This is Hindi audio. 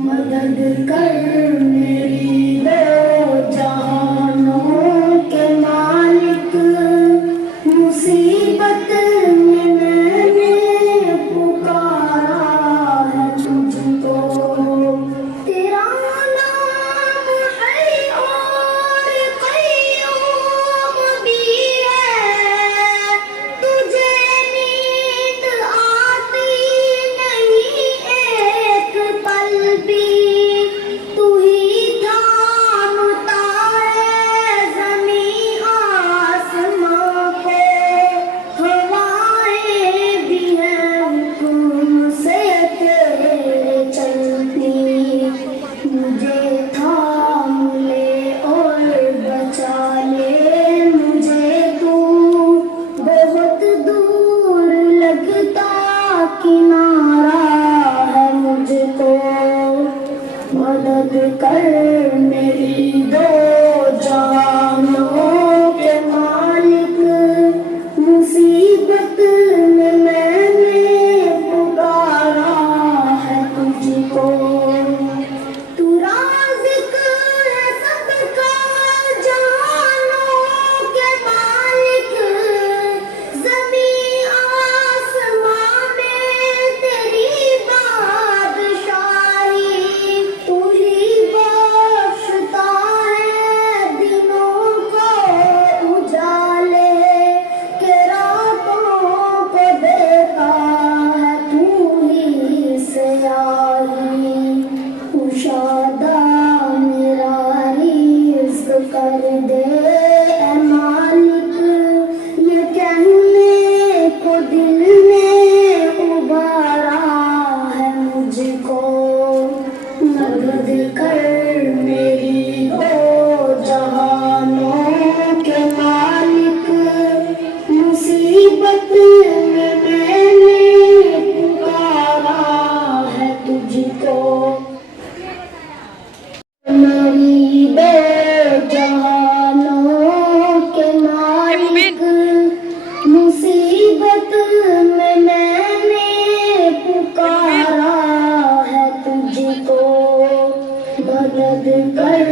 मदद कर मेरी दो जहानों के मालिक, मुसीबत में मैंने पुकारा है तुझको। तेरा नाम है और क़य्यूम भी है, तुझे नींद आती नहीं एक पल भी। तू ही थामता है ज़मीं आसमां को, हवाएं भी हैं हुक्म से तेरे चलती। मुझे थाम ले और बचा ले मुझे तू, बहुत दूर लगता किनारा है मुझको। मदद कर मेरी दो जहानों के मालिक, मुसीबत में मैंने पुकारा है तुझको। तू राज़िक़ है सबका जहानों के मालिक, ज़मीं आसमां में तेरी बादशाही। तू ही बख्शता है दिनों को उजाले के, रातों को देता है तू ही स्याही। कुशादा मेरा रिज़्क़ कर दे ऐ मालिक, ये कहने को दिल ने उबारा है मुझको। मदद कर मेरी दो जहानों के मालिक, मुसीबत में मैंने पुकारा है तुझको। मेरी दो जहानों के मालिक, मुसीबत में मैंने पुकारा है तुझको। मदद कर